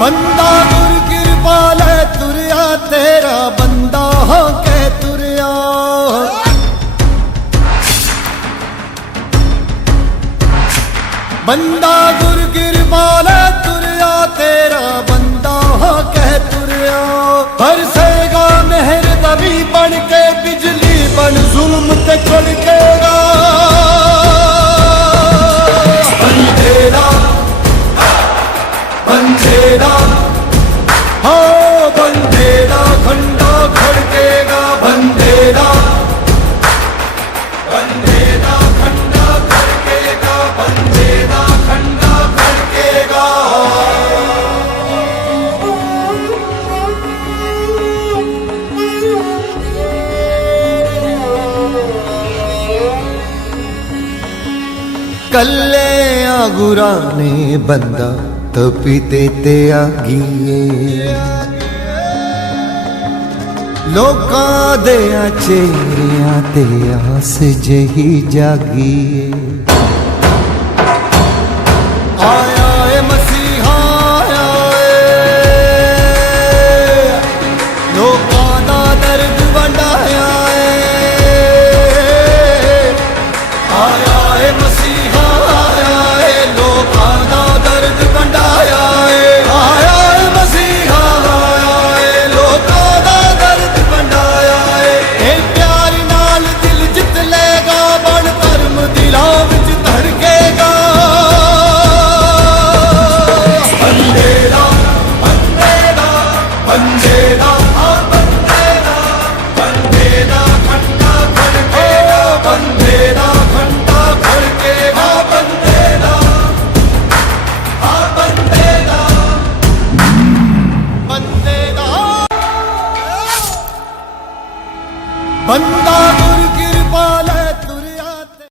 ਬੰਦਾ ਗੁਰ ਕਿਰਪਾਲ ਹੈ ਤੁਰਿਆ ਤੇਰਾ ਬੰਦਾ ਹੋ ਕੇ ਤੁਰਿਆ। ਬੰਦਾ ਗੁਰ ਕਿਰਪਾਲ ਹੈ ਤੁਰਿਆ ਤੇਰਾ ਬੰਦਾ ਹੋ ਕੇ ਤੁਰਿਆ। ਬਰਸੇਗਾ ਮਿਹਰ ਨਬੀ ਬਣ ਕੇ ਬਿਜਲੀ ਬਣ ਜ਼ੁਲਮ ਤੇ ਕੜਕੇਗਾ। ਬੰਦੇਰਾ ਹੋ ਬੰਦੇਰਾ ਖੰਡਾ ਖੜਕੇਗਾ। ਬੰਦੇਰਾ ਬੰਦੇਰਾ ਖੰਡਾ ਖੜਕੇਗਾ। ਬੰਦੇਰਾ ਖੰਡਾ ਖੜਕੇਗਾ। ਕੱਲੇ ਆ ਗੁਰਾਂ ਨੇ ਬੰਦਾ ਤਪੀਤੇ ਤੇ ਆ ਗਈਏ। ਲੋਕਾਂ ਦੇ ਚਿਹਰਿਆਂ ਤੇ ਆਸ ਜਹੀ ਜਾਗੀਏ। ਆਇਆ ਏ ਮਸੀਹਾ ਆਇਆ ਏ, ਲੋਕਾਂ ਦਾ ਦਰਦ ਵੰਡਾਇਆ ਏ। ਆਇਆ ਏ ਮਸੀਹਾ ਆਇਆ ਏ, ਲੋਕਾਂ ਦਾ ਦਰਦ ਵੰਡਾਇਆ ਏ। ਆਇਆ ਏ ਮਸੀਹਾ ਆਇਆ ਏ, ਲੋਕਾਂ ਦਾ ਦਰਦ ਵੰਡਾਇਆ ਏ। ਇਹ ਪਿਆਰ ਨਾਲ ਦਿਲ ਜਿੱਤ ਲੇਗਾ, ਬਣ ਧਰਮ ਦਿਲਾਂ ਵਿੱਚ ਧੜਕੇਗਾ। ਬੰਦੇਰਾ ਬੰਦੇਰਾ ਬੰਦੇਰਾ ਬੰਦੇਰਾ ਬੰਦੇਰਾ ਖੰਡਾ ਖੜਕੇਗਾ। ਬੰਦੇਰਾ ਖੰਡਾ ਖੜਕੇਗਾ। ਬੰਦੇਰਾ ਬੰਦੇਰਾ ਬੰਦੇਰਾ। ਬੰਦਾ ਗੁਰ ਕਿਰਪਾਲ